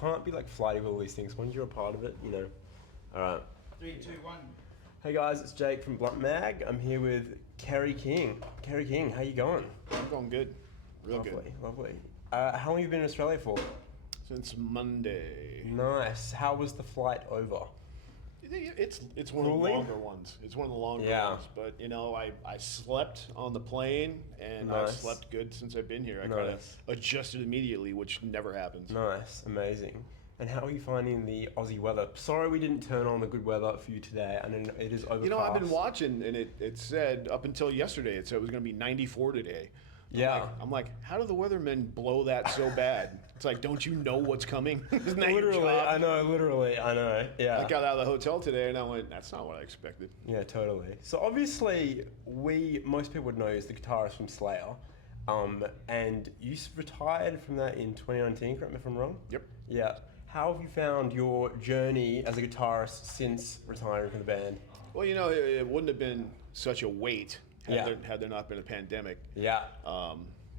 Can't be like flighty with all these things. Once you're a part of it, you know. All right. Three, two, one. Hey guys, it's Jake from Blunt Mag. I'm here with Kerry King. Kerry King, how you going? I'm going good. Real Lovely, good. lovely. How long have you been in Australia for? Since Monday. Nice. How was the flight over? It's one of the Grueling? longer ones. It's one of the longer Yeah. ones. But, you know, I slept on the plane, and I've Nice. slept good since I've been here. I Nice. kind of adjusted immediately, which never happens. Nice, amazing. And how are you finding the Aussie weather? Sorry we didn't turn on the good weather for you today. I know it is overcast. You know, I've been watching, and it said, up until yesterday, it said it was going to be 94 today. Yeah. I'm like, how do the weathermen blow that so bad? It's like, don't you know what's coming? Isn't that your Literally, job? I know. Yeah. I got out of the hotel today, and I went, that's not what I expected. Yeah, totally. So obviously, most people would know you as the guitarist from Slayer, and you retired from that in 2019. Correct me if I'm wrong. Yep. Yeah. How have you found your journey as a guitarist since retiring from the band? Well, you know, it wouldn't have been such a wait Yeah. had there not been a pandemic. Yeah.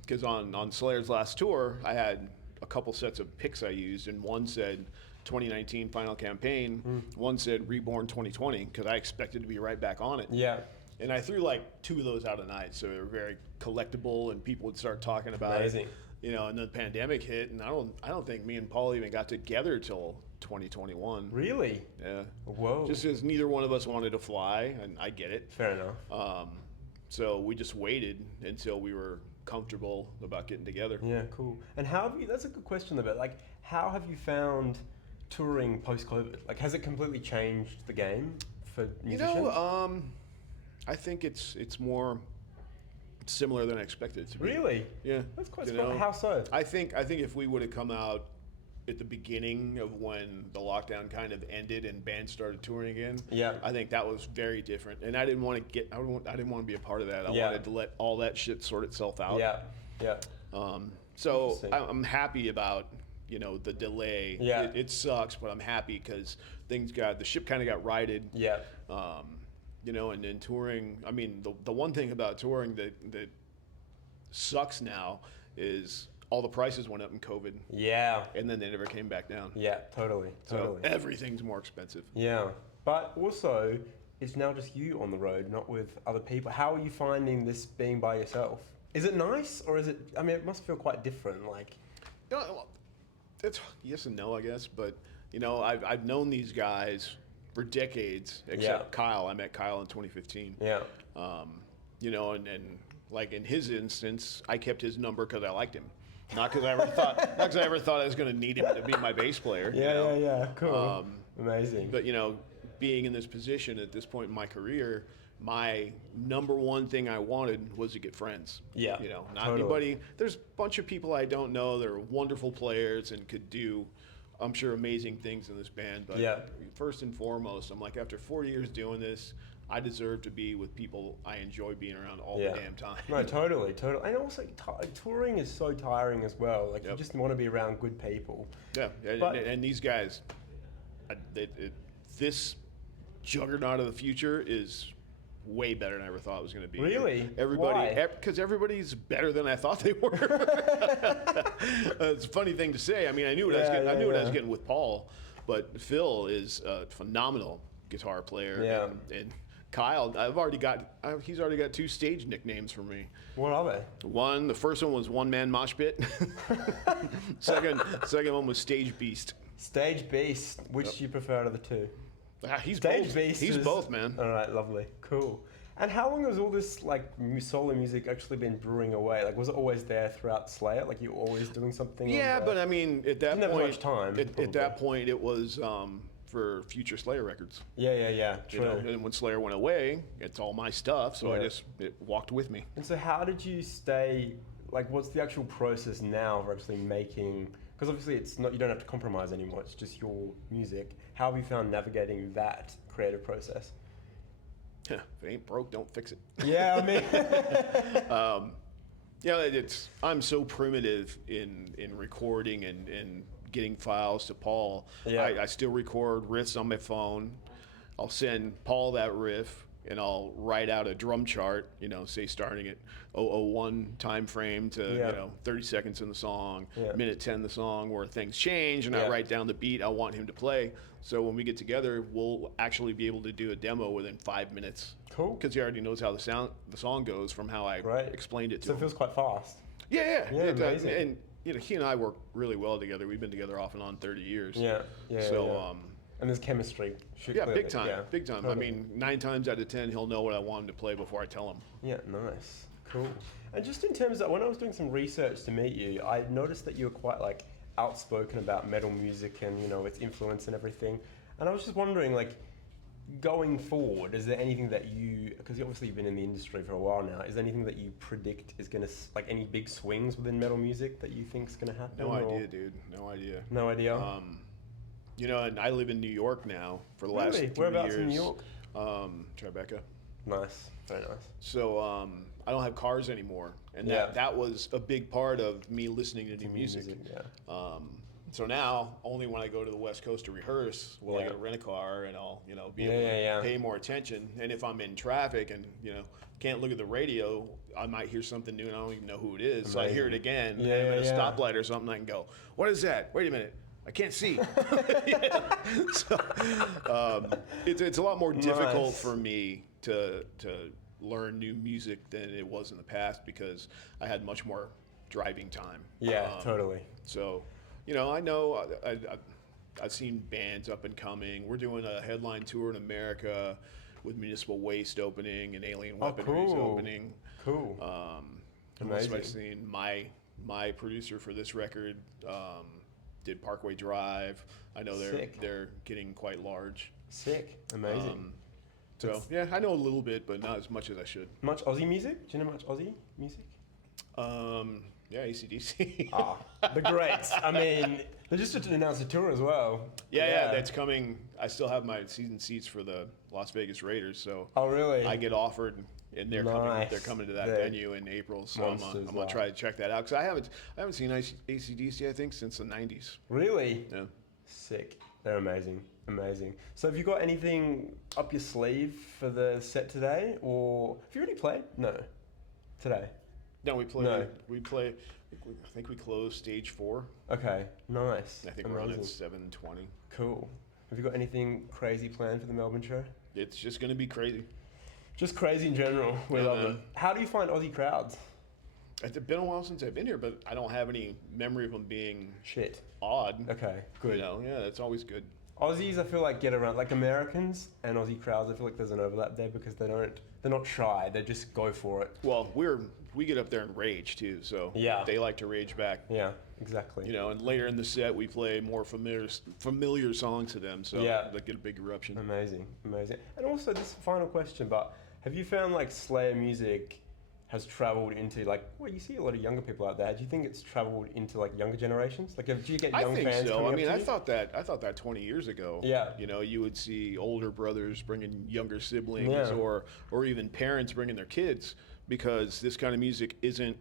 Because on Slayer's last tour, I had a couple sets of picks I used, and one said 2019 final campaign, one said Reborn 2020, because I expected to be right back on it. Yeah. And I threw like two of those out a night, so they were very collectible, and people would start talking about Amazing. it. You know, and the pandemic hit, and I don't think me and Paul even got together till 2021. Really? Yeah. Whoa. Just as neither one of us wanted to fly, and I get it. Fair enough. So we just waited until we were comfortable about getting together. Yeah, cool. And how have you? That's a good question though. But like, how have you found touring post-COVID? Like, has it completely changed the game for musicians? You know, I think it's more similar than I expected it to be. Really? Yeah. That's quite You surprising. know, How so? I think if we would have come out at the beginning of when the lockdown kind of ended and bands started touring again, Yeah. I think that was very different. And I didn't want to be a part of that. I Yeah. wanted to let all that shit sort itself out. Yeah. Yeah. So Interesting. I'm happy about, you know, the delay. Yeah. It sucks, but I'm happy because the ship kind of got righted. Yeah. You know, and then touring. I mean, the one thing about touring that sucks now is all the prices went up in COVID, Yeah. and then they never came back down. Yeah. Totally. So Totally. everything's more expensive. Yeah. But also, it's now just you on the road, not with other people. How are you finding this being by yourself? Is it nice, or is it? I mean, it must feel quite different. Like, You know, well, it's yes and no, I guess. But you know, I've known these guys for decades, except Yeah. Kyle. I met Kyle in 2015. yeah. You know, and like in his instance, I kept his number because I liked him, not because I ever thought I was going to need him to be my bass player. you Yeah. know? Yeah. Cool. Amazing. But you know, being in this position at this point in my career, my number one thing I wanted was to get friends. Yeah, You know, not totally. anybody. There's a bunch of people I don't know. They're wonderful players and could do, I'm sure, amazing things in this band. But Yeah. first and foremost, I'm like, after 40 years doing this, I deserve to be with people I enjoy being around all Yeah. the damn time. No, totally. And also, touring is so tiring as well. Like, you Yep. just want to be around good people. Yeah, But- and these guys, this juggernaut of the future is way better than I ever thought it was going to be. Really? Everybody, Why? because everybody's better than I thought they were. It's a funny thing to say. I mean, I knew what I was Yeah, getting. I yeah, knew what I was yeah. getting with Paul, but Phil is a phenomenal guitar player. Yeah. And Kyle, he's already got two stage nicknames for me. What are they? The first one was One Man Mosh Pit. second one was Stage Beast. Stage Beast. Which do you prefer out of the two? He's Stage both. Beast. He's both, man. All right, lovely, cool. And how long has all this like solo music actually been brewing away? Like, was it always there throughout Slayer? Like, you were always doing something? Yeah, but I mean, at that Didn't have point, much time, at probably. that point, it was for future Slayer records. Yeah. You True. know, and when Slayer went away, it's all my stuff, so Yeah. it walked with me. And so, how did you stay? Like, what's the actual process now for actually making? Because obviously, it's not. You don't have to compromise anymore. It's just your music. How have you found navigating that creative process? If it ain't broke, don't fix it. Yeah, I mean, Yeah, I'm so primitive in recording and getting files to Paul. Yeah. I still record riffs on my phone. I'll send Paul that riff, and I'll write out a drum chart, say starting at 001 time frame to, Yeah. 30 seconds in the song, Yeah. minute 10 the song, where things change, and Yeah. I write down the beat I want him to play. So when we get together, we'll actually be able to do a demo within 5 minutes. Cool. Because he already knows how the song goes from how I Great. explained it to So it him. feels quite fast. Yeah. Yeah, It does. amazing. And he and I work really well together. We've been together off and on 30 years. Yeah. So, yeah. And there's chemistry. yeah, clearly. big time, Yeah, big time. totally. I mean, 9 times out of 10, he'll know what I want him to play before I tell him. Yeah, nice. Cool. And just in terms of when I was doing some research to meet you, I noticed that you were quite like outspoken about metal music and its influence and everything. And I was just wondering, like, going forward, is there anything that because you obviously you've been in the industry for a while now, is there anything that you predict is going to, like, any big swings within metal music that you think is going to happen? No or- idea, dude. No idea. No idea? And I live in New York now for the last 3 Really? Whereabouts years. in New York? Tribeca. Nice. Very nice. So I don't have cars anymore, and Yeah. that was a big part of me listening to new music. Yeah. So now, only when I go to the West Coast to rehearse will I Yeah. go rent a car, and I'll be Yeah, able yeah, to yeah. pay more attention. And if I'm in traffic and can't look at the radio, I might hear something new and I don't even know who it is. So I hear it Amazing. again, Yeah, and I'm at a yeah, yeah. stoplight or something. I can go, "What is that? Wait a minute, I can't see." So it's a lot more difficult Nice. for me to learn new music than it was in the past because I had much more driving time. Yeah, totally. So, I know I've seen bands up and coming. We're doing a headline tour in America with Municipal Waste opening and Alien Weaponry's cool. opening. Cool. Who else have I Amazing. seen? My producer for this record did Parkway Drive. I know Sick. they're getting quite large. Sick. Amazing. So yeah, I know a little bit, but not as much as I should. Much Aussie music? Do you know much Aussie music? Yeah, AC/DC. The greats. I mean, they just announced a tour as well. Yeah, that's coming. I still have my season seats for the Las Vegas Raiders, so Oh, really? I get offered, and they're Nice. coming to that They're venue in April. So I'm monsters, gonna wow. try to check that out because I haven't seen AC/DC I think since the '90s. Really? Yeah. Sick. They're amazing. Amazing. So have you got anything up your sleeve for the set today? Or have you already played? No. Today? No, we play. No. We play. I think we closed stage 4. Okay. Nice. I think we're on at Amazing. 7:20. Cool. Have you got anything crazy planned for the Melbourne show? It's just gonna be crazy. Just crazy in general. We Yeah, love man. it. How do you find Aussie crowds? It's been a while since I've been here, but I don't have any memory of them being Shit. odd. Okay. Good. Yeah, that's always good. Aussies, I feel like get around like Americans and Aussie crowds. I feel like there's an overlap there because they're not shy. They just go for it. Well, we get up there and rage too, so Yeah. they like to rage back. Yeah, exactly. And later in the set we play more familiar songs to them, so Yeah. they get a big eruption. Amazing. And also, this final question, but have you found like Slayer music has traveled into you see a lot of younger people out there. Do you think it's traveled into like younger generations? Like, do you get young I think fans so. coming I up mean, to I you? thought that 20 years ago. Yeah. You would see older brothers bringing younger siblings, Yeah. or even parents bringing their kids, because this kind of music isn't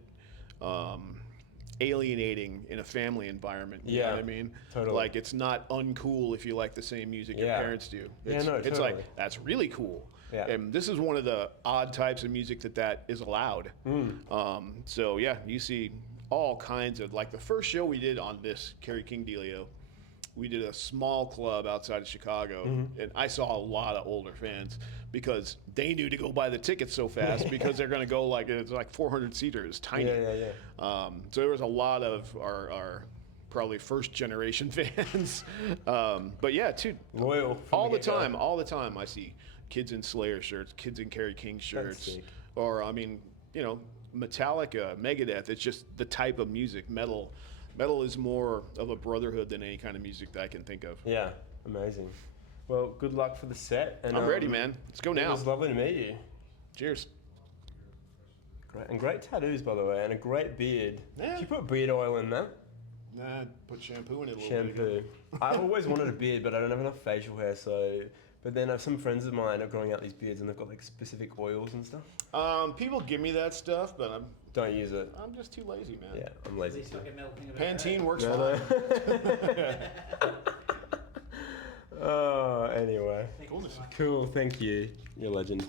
alienating in a family environment. You know Yeah, what I mean? totally. Like, it's not uncool if you like the same music your Yeah. parents do. Yeah, It's, no, it's totally. like, that's really cool. Yeah. And this is one of the odd types of music that is allowed. So yeah, you see all kinds of, like the first show we did on this Kerry King dealio, we did a small club outside of Chicago, and I saw a lot of older fans because they knew to go buy the tickets so fast because they're going to go it's like 400 seaters, tiny. Yeah. So there was a lot of our probably first generation fans, but yeah, too. Loyal. from All the get-go. time, I see kids in Slayer shirts, kids in Kerry King shirts, sick. or I mean, Metallica, Megadeth. It's just the type of music. Metal is more of a brotherhood than any kind of music that I can think of. Yeah, amazing. Well, good luck for the set. And I'm ready, man. Let's go It now. was lovely to meet you. Cheers. Great. And great tattoos, by the way, and a great beard. Yeah. Did you put beard oil in that? Nah, put shampoo in it a little bit. Shampoo. I've always wanted a beard, but I don't have enough facial hair, so... But then some friends of mine are growing out these beards, and they've got like specific oils and stuff. People give me that stuff, but Don't use it. I'm just too lazy, man. Yeah, I'm lazy Least I too. can melt thing about Pantene it. works No, fine. no. Oh, anyway. Thank you so much. Cool, thank you. You're a legend.